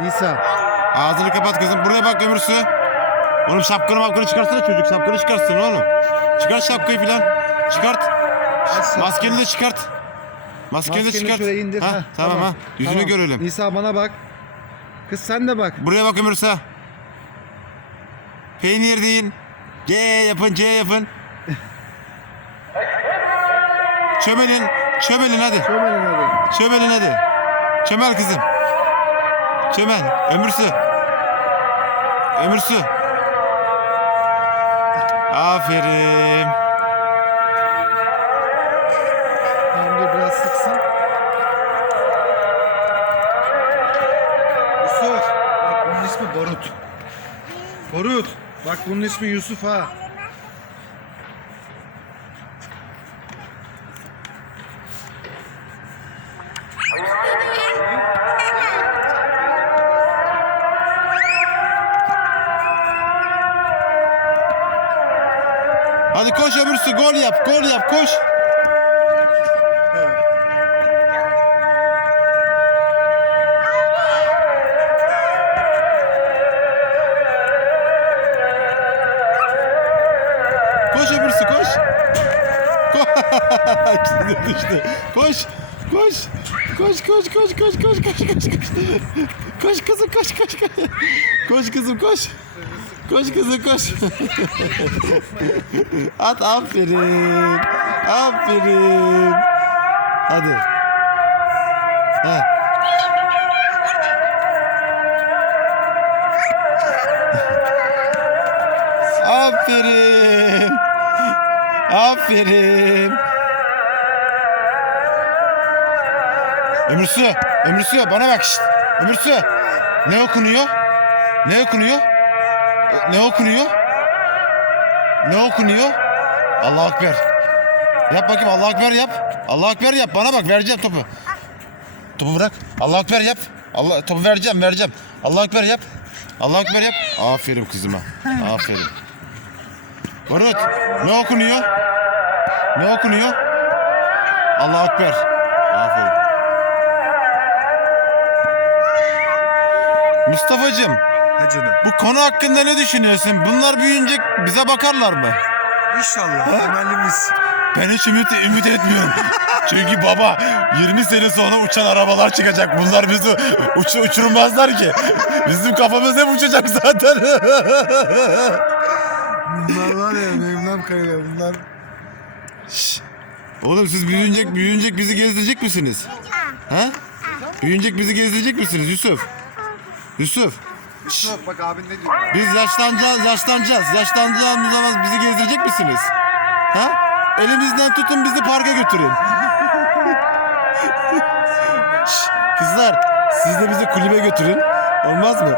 Nisa. Ağzını kapat kızım. Buraya bak ömürsü. Oğlum şapkanı mapkanı çıkarsana çocuk. Şapkanı çıkarsın oğlum. Çıkart şapkayı filan. Çıkart. Maskeni de çıkart. Maskeni de Maskeni çıkart. şuraya indir. Ha, Heh, tamam, ha. Yüzünü Tamam. görelim. Nisa bana bak. Kız sen de bak. Buraya bak ömürsü. Peynir deyin. C yapın C yapın. Çömelin. Çömelin hadi. Çömelin hadi. Çömelin hadi. Çömel kızım. Çömel. Ömürsü. Ömürsü. Aferin. Tamam dur biraz sıksın. Yusuf. Bak bunun ismi Barut. Barut. Bak bunun ismi Yusuf ha. Hadi koş ömürsü gol yap. Gol yap koş. Koş ömürsü koş. Koş. düştü. Koş. Koş. Koş koş koş koş koş koş koş koş. Koş kızım koş koş koş. Koş kızım koş. Koş kızım koş. At aferin. Aferin. Hadi. Ha. Aferin. Aferin. Ömürsü, Ömürsü bana bak şşt. Ömürsü. Ne okunuyor? Ne okunuyor? Ne okunuyor? Ne okunuyor? Allah Ekber. Yap bakayım Allah Ekber yap. Allah Ekber yap. Bana bak vereceğim topu. Topu bırak. Allah Ekber yap. Allah topu vereceğim vereceğim. Allah Ekber yap. Allah Ekber yap. Aferin kızıma. Aferin. Barut ne okunuyor? Ne okunuyor? Allah Ekber. Aferin. Mustafa'cığım Ha canım. bu konu hakkında ne düşünüyorsun? Bunlar büyüyünce bize bakarlar mı? İnşallah. Temellimiz. Ben hiç ümit, ümit etmiyorum. Çünkü baba 20 sene sonra uçan arabalar çıkacak. Bunlar bizi uç, uçurmazlar ki. Bizim kafamız hep uçacak zaten. Bunlar var ya Mevlam kayılar bunlar. Oğlum siz büyüyünce, büyüyünce bizi gezdirecek misiniz? Ha? Büyüyünce bizi gezdirecek misiniz Yusuf? Yusuf. Yusuf bak abin ne diyor? Biz yaşlanacağız, yaşlanacağız. Yaşlanacağımız zaman bizi gezdirecek misiniz? Ha? Elimizden tutun bizi parka götürün. Şş, Kızlar siz de bizi kulübe götürün. Olmaz mı?